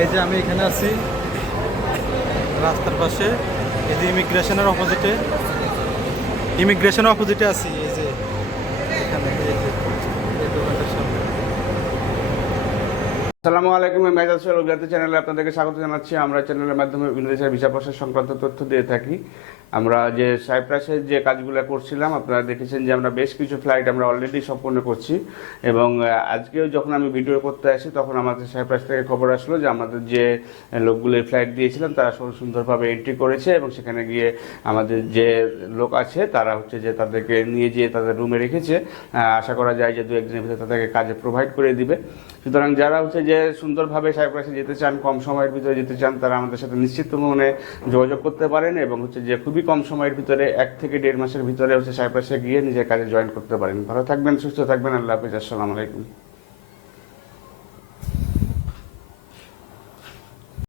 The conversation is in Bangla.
এই যে আমি এখানে আছি, রাস্তার পাশে। এই যে ইমিগ্রেশনের অপোজিটে ইমিগ্রেশনের অপোজিটে আছি, এই যে আসসালামু আলাইকুম মেজাজ চ্যানেলে আপনাদেরকে স্বাগত জানাচ্ছি। আমরা চ্যানেলের মাধ্যমে বিভিন্ন দেশের ভিসা প্রসেস সংক্রান্ত তথ্য দিয়ে থাকি। আমরা যে সাইপ্রাসের যে কাজগুলো করছিলাম, আপনারা দেখেছেন যে আমরা বেশ কিছু ফ্লাইট আমরা অলরেডি সম্পন্ন করছি। এবং আজকেও যখন আমি ভিডিও করতে আসি, তখন আমাদের সাইপ্রাস থেকে খবর আসলো যে আমাদের যে লোকগুলো ফ্লাইট দিয়েছিলাম তারা সুন্দর- সুন্দরভাবে এন্ট্রি করেছে এবং সেখানে গিয়ে আমাদের যে লোক আছে, তারা হচ্ছে যে তাদেরকে নিয়ে যেয়ে তাদের রুমে রেখেছে। আশা করা যায় যে দু, একদিনের ভিতরে তাদেরকে কাজে প্রোভাইড করে দিবে। সুতরাং যারা হচ্ছে যে সুন্দরভাবে সাইপ্রাসে যেতে চান, কম সময়ের ভিতরে যেতে চান, তারা আমাদের সাথে নিশ্চিত মনে যোগাযোগ করতে পারেন এবং হচ্ছে যে খুবই কম সময়ের ভিতরে, এক থেকে দেড় মাসের ভিতরে হচ্ছে সাইপ্রাসে গিয়ে নিজের কাজে জয়েন করতে পারেন। ভালো থাকবেন, সুস্থ থাকবেন, আল্লাহ হাফিজ, আসসালামু আলাইকুম।